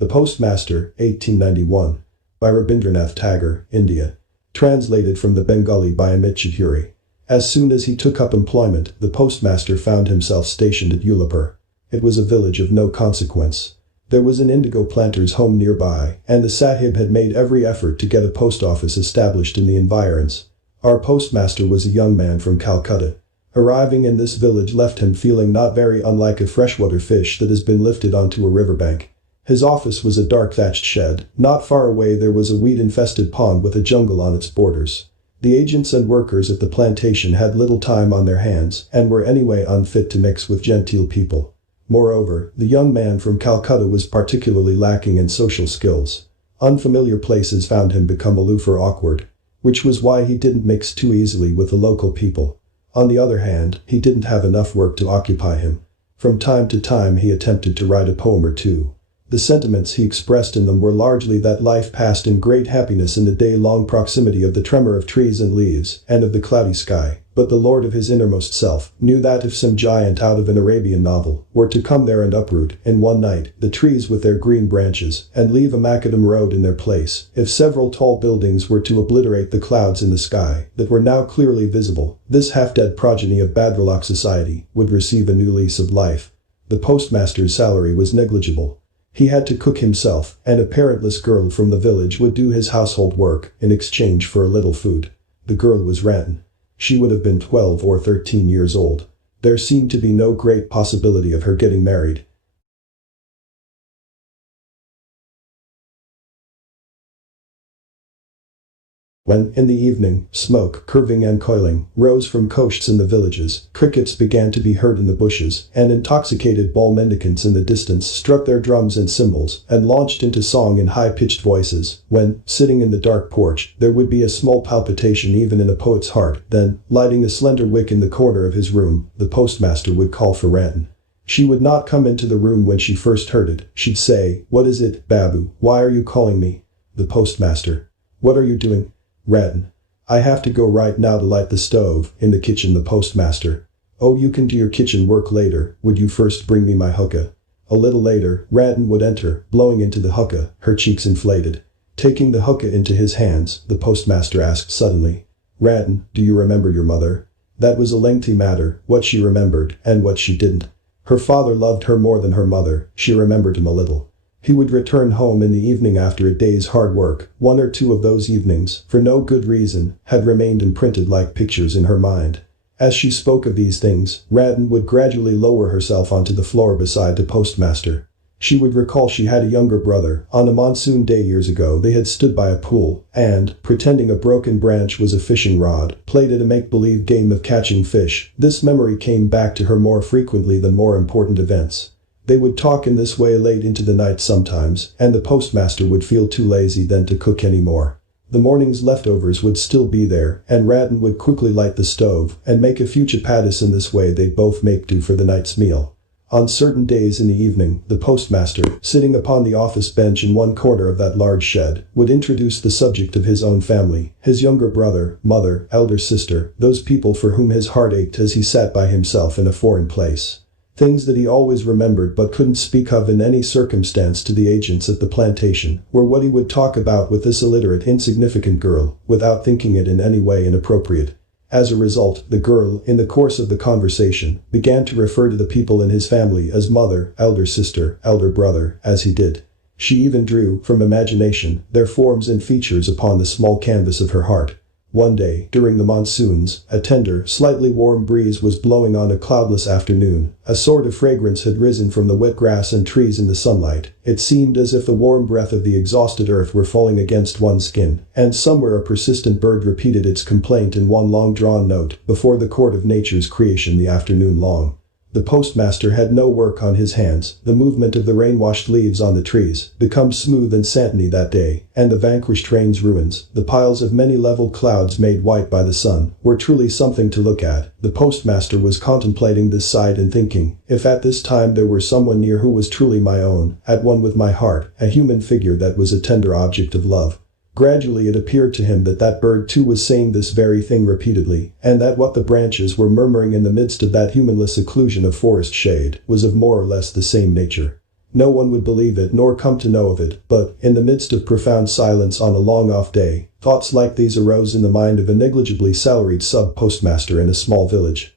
The Postmaster, 1891. By Rabindranath Tagore, India. Translated from the Bengali by Amit Chowdhury. As soon as he took up employment, the postmaster found himself stationed at Ulapur. It was a village of no consequence. There was an indigo planter's home nearby, and the Sahib had made every effort to get a post office established in the environs. Our postmaster was a young man from Calcutta. Arriving in this village left him feeling not very unlike a freshwater fish that has been lifted onto a riverbank. His office was a dark thatched shed. Not far away there was a weed-infested pond with a jungle on its borders. The agents and workers at the plantation had little time on their hands and were anyway unfit to mix with genteel people. Moreover, the young man from Calcutta was particularly lacking in social skills. Unfamiliar places found him become aloof or awkward, which was why he didn't mix too easily with the local people. On the other hand, he didn't have enough work to occupy him. From time to time he attempted to write a poem or two. The sentiments he expressed in them were largely that life passed in great happiness in the day-long proximity of the tremor of trees and leaves and of the cloudy sky, but the lord of his innermost self knew that if some giant out of an Arabian novel were to come there and uproot, in one night, the trees with their green branches and leave a macadam road in their place, if several tall buildings were to obliterate the clouds in the sky that were now clearly visible, this half-dead progeny of Badrullah society would receive a new lease of life. The postmaster's salary was negligible. He had to cook himself, and a parentless girl from the village would do his household work in exchange for a little food. The girl was Ranton. She would have been 12 or 13 years old. There seemed to be no great possibility of her getting married. When, in the evening, smoke, curving and coiling, rose from koshts in the villages, crickets began to be heard in the bushes, and intoxicated ball mendicants in the distance struck their drums and cymbals, and launched into song in high-pitched voices, when, sitting in the dark porch, there would be a small palpitation even in a poet's heart, then, lighting a slender wick in the corner of his room, the postmaster would call for Ranton. She would not come into the room when she first heard it. She'd say, "What is it, Babu? Why are you calling me?" The postmaster. "What are you doing?" Ranton. "I have to go right now to light the stove." In the kitchen, the postmaster. "Oh, you can do your kitchen work later. Would you first bring me my hookah?" A little later, Ranton would enter, blowing into the hookah, her cheeks inflated. Taking the hookah into his hands, the postmaster asked suddenly, "Ranton, do you remember your mother?" That was a lengthy matter, what she remembered, and what she didn't. Her father loved her more than her mother. She remembered him a little. He would return home in the evening after a day's hard work. One or two of those evenings, for no good reason, had remained imprinted like pictures in her mind. As she spoke of these things, Ranton would gradually lower herself onto the floor beside the postmaster. She would recall she had a younger brother. On a monsoon day years ago they had stood by a pool, and, pretending a broken branch was a fishing rod, played at a make-believe game of catching fish. This memory came back to her more frequently than more important events. They would talk in this way late into the night sometimes, and the postmaster would feel too lazy then to cook any more. The morning's leftovers would still be there, and Ranton would quickly light the stove and make a few chapatis. In this way they'd both make do for the night's meal. On certain days in the evening, the postmaster, sitting upon the office bench in one corner of that large shed, would introduce the subject of his own family, his younger brother, mother, elder sister, those people for whom his heart ached as he sat by himself in a foreign place. Things that he always remembered but couldn't speak of in any circumstance to the agents at the plantation were what he would talk about with this illiterate, insignificant girl, without thinking it in any way inappropriate. As a result, the girl, in the course of the conversation, began to refer to the people in his family as mother, elder sister, elder brother, as he did. She even drew, from imagination, their forms and features upon the small canvas of her heart. One day, during the monsoons, a tender, slightly warm breeze was blowing on a cloudless afternoon. A sort of fragrance had risen from the wet grass and trees in the sunlight. It seemed as if the warm breath of the exhausted earth were falling against one's skin, and somewhere a persistent bird repeated its complaint in one long-drawn note before the court of nature's creation the afternoon long. The postmaster had no work on his hands. The movement of the rain-washed leaves on the trees, become smooth and satiny that day, and the vanquished rain's ruins, the piles of many leveled clouds made white by the sun, were truly something to look at. The postmaster was contemplating this sight and thinking, if at this time there were someone near who was truly my own, at one with my heart, a human figure that was a tender object of love. Gradually it appeared to him that that bird too was saying this very thing repeatedly, and that what the branches were murmuring in the midst of that humanless seclusion of forest shade was of more or less the same nature. No one would believe it nor come to know of it, but, in the midst of profound silence on a long off day, thoughts like these arose in the mind of a negligibly salaried sub-postmaster in a small village.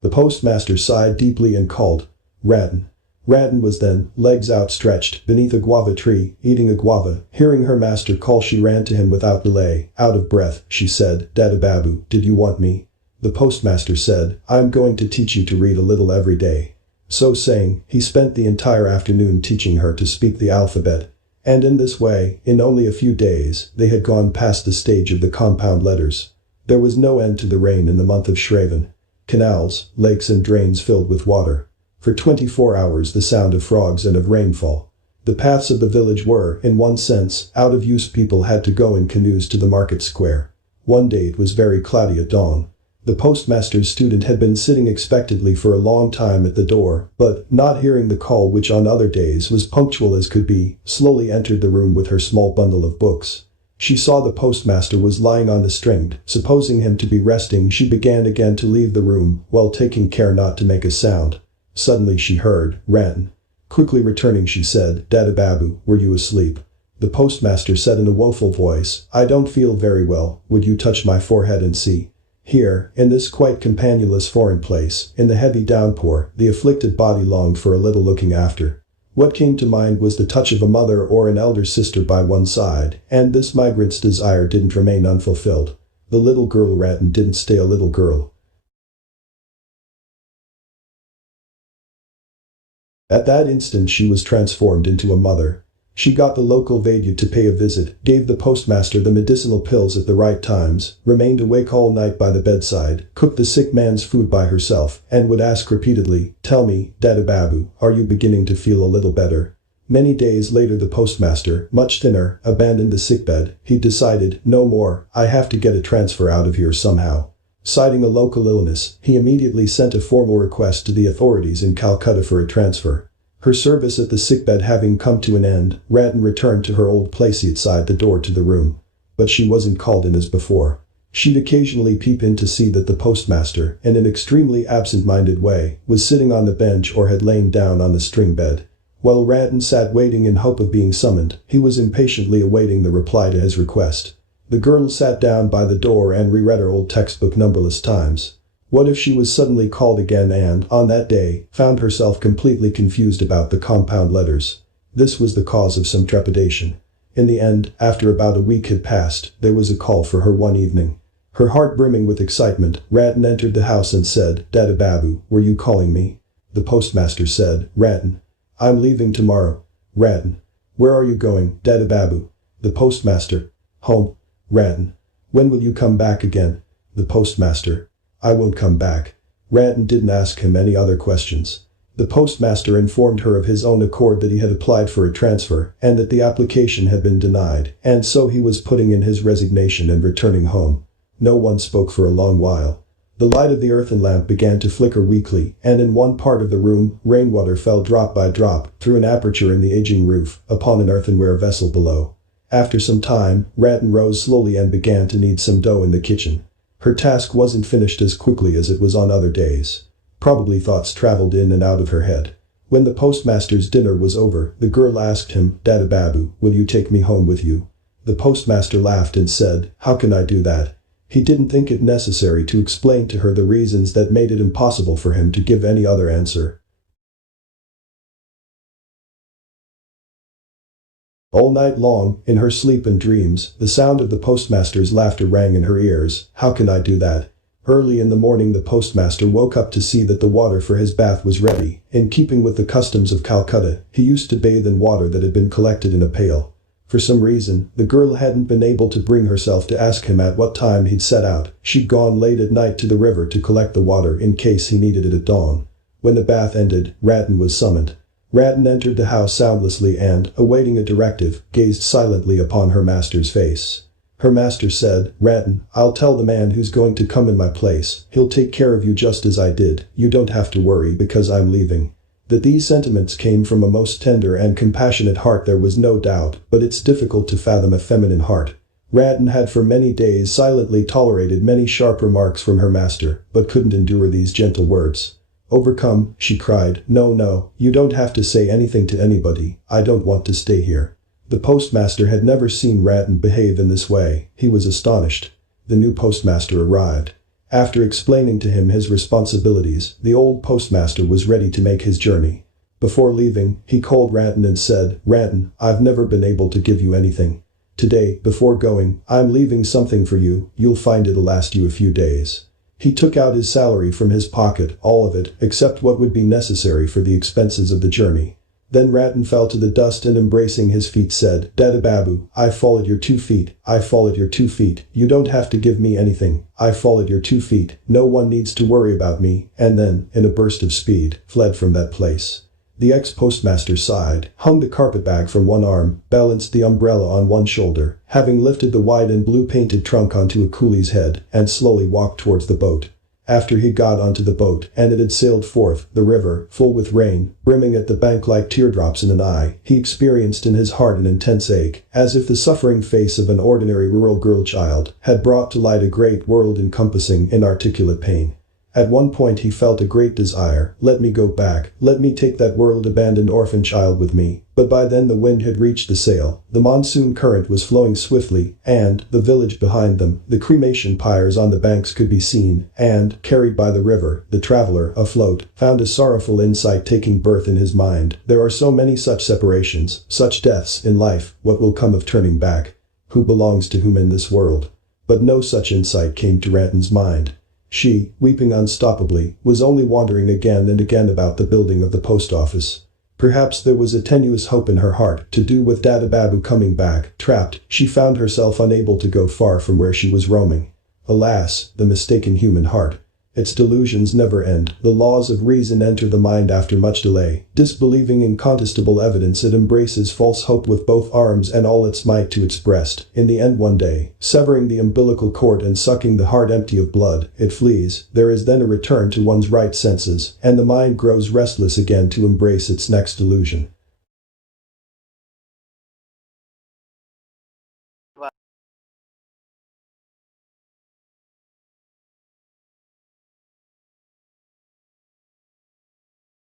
The postmaster sighed deeply and called, "Rattan." Rattan was then, legs outstretched, beneath a guava tree, eating a guava. Hearing her master call, she ran to him without delay. Out of breath, she said, "Dada Babu, did you want me?" The postmaster said, "I am going to teach you to read a little every day." So saying, he spent the entire afternoon teaching her to speak the alphabet. And in this way, in only a few days, they had gone past the stage of the compound letters. There was no end to the rain in the month of Shravan. Canals, lakes and drains filled with water. For 24 hours the sound of frogs and of rainfall. The paths of the village were, in one sense, out of use. People had to go in canoes to the market square. One day it was very cloudy at dawn. The postmaster's student had been sitting expectantly for a long time at the door, but, not hearing the call, which on other days was punctual as could be, slowly entered the room with her small bundle of books. She saw the postmaster was lying on the string. Supposing him to be resting, she began again to leave the room, while taking care not to make a sound. Suddenly she heard, "Rattan." Quickly returning, she said, "Dada Babu, were you asleep?" The postmaster said in a woeful voice, "I don't feel very well, would you touch my forehead and see?" Here, in this quite companionless foreign place, in the heavy downpour, the afflicted body longed for a little looking after. What came to mind was the touch of a mother or an elder sister by one side, and this migrant's desire didn't remain unfulfilled. The little girl Rattan didn't stay a little girl. At that instant she was transformed into a mother. She got the local Vaidya to pay a visit, gave the postmaster the medicinal pills at the right times, remained awake all night by the bedside, cooked the sick man's food by herself, and would ask repeatedly, "Tell me, Dada Babu, are you beginning to feel a little better?" Many days later the postmaster, much thinner, abandoned the sickbed. He decided, "No more, I have to get a transfer out of here somehow." Citing a local illness, he immediately sent a formal request to the authorities in Calcutta for a transfer. Her service at the sickbed having come to an end, Rattan returned to her old place outside the door to the room. But she wasn't called in as before. She'd occasionally peep in to see that the postmaster, in an extremely absent-minded way, was sitting on the bench or had lain down on the string bed. While Rattan sat waiting in hope of being summoned, he was impatiently awaiting the reply to his request. The girl sat down by the door and reread her old textbook numberless times. What if she was suddenly called again and, on that day, found herself completely confused about the compound letters? This was the cause of some trepidation. In the end, after about a week had passed, there was a call for her one evening. Her heart brimming with excitement, Rattan entered the house and said, "Dada Babu, were you calling me?" The postmaster said, "Rattan, I'm leaving tomorrow." Rattan, "Where are you going, Dada Babu?" The postmaster, "Home." Rattan, "When will you come back again?" The postmaster, "I won't come back." Rattan didn't ask him any other questions. The postmaster informed her of his own accord that he had applied for a transfer, and that the application had been denied, and so he was putting in his resignation and returning home. No one spoke for a long while. The light of the earthen lamp began to flicker weakly, and in one part of the room, rainwater fell drop by drop, through an aperture in the aging roof, upon an earthenware vessel below. After some time, Rattan rose slowly and began to knead some dough in the kitchen. Her task wasn't finished as quickly as it was on other days. Probably thoughts traveled in and out of her head. When the postmaster's dinner was over, the girl asked him, "Dada Babu, will you take me home with you?" The postmaster laughed and said, "How can I do that?" He didn't think it necessary to explain to her the reasons that made it impossible for him to give any other answer. All night long, in her sleep and dreams, the sound of the postmaster's laughter rang in her ears. "How can I do that?" Early in the morning the postmaster woke up to see that the water for his bath was ready. In keeping with the customs of Calcutta, he used to bathe in water that had been collected in a pail. For some reason, the girl hadn't been able to bring herself to ask him at what time he'd set out. She'd gone late at night to the river to collect the water in case he needed it at dawn. When the bath ended, Rattan was summoned. Rattan entered the house soundlessly and, awaiting a directive, gazed silently upon her master's face. Her master said, "Rattan, I'll tell the man who's going to come in my place. He'll take care of you just as I did. You don't have to worry because I'm leaving." That these sentiments came from a most tender and compassionate heart there was no doubt, but it's difficult to fathom a feminine heart. Rattan had for many days silently tolerated many sharp remarks from her master, but couldn't endure these gentle words. Overcome, she cried, "No, you don't have to say anything to anybody, I don't want to stay here." The postmaster had never seen Rattan behave in this way. He was astonished. The new postmaster arrived. After explaining to him his responsibilities, the old postmaster was ready to make his journey. Before leaving, he called Rattan and said, "Rattan, I've never been able to give you anything. Today, before going, I'm leaving something for you, you'll find it'll last you a few days." He took out his salary from his pocket, all of it, except what would be necessary for the expenses of the journey. Then Rattan fell to the dust and embracing his feet said, "Dada Babu, I fall at your 2 feet, I fall at your 2 feet, you don't have to give me anything, I fall at your 2 feet, no one needs to worry about me," and then, in a burst of speed, fled from that place. The ex-postmaster sighed, hung the carpetbag from one arm, balanced the umbrella on one shoulder, having lifted the white and blue painted trunk onto a coolie's head, and slowly walked towards the boat. After he got onto the boat, and it had sailed forth, the river, full with rain, brimming at the bank like teardrops in an eye, he experienced in his heart an intense ache, as if the suffering face of an ordinary rural girl child had brought to light a great world-encompassing, inarticulate pain. At one point he felt a great desire, "Let me go back, let me take that world-abandoned orphan child with me," but by then the wind had reached the sail, the monsoon current was flowing swiftly, and, the village behind them, the cremation pyres on the banks could be seen, and, carried by the river, the traveler, afloat, found a sorrowful insight taking birth in his mind. There are so many such separations, such deaths, in life, what will come of turning back? Who belongs to whom in this world? But no such insight came to Rattan's mind. She, weeping unstoppably, was only wandering again and again about the building of the post office. Perhaps there was a tenuous hope in her heart to do with Dada Babu coming back. Trapped, she found herself unable to go far from where she was roaming. Alas, the mistaken human heart. Its delusions never end. The laws of reason enter the mind after much delay. Disbelieving incontestable evidence, it embraces false hope with both arms and all its might to its breast. In the end, one day, severing the umbilical cord and sucking the heart empty of blood, it flees. There is then a return to one's right senses, and the mind grows restless again to embrace its next delusion.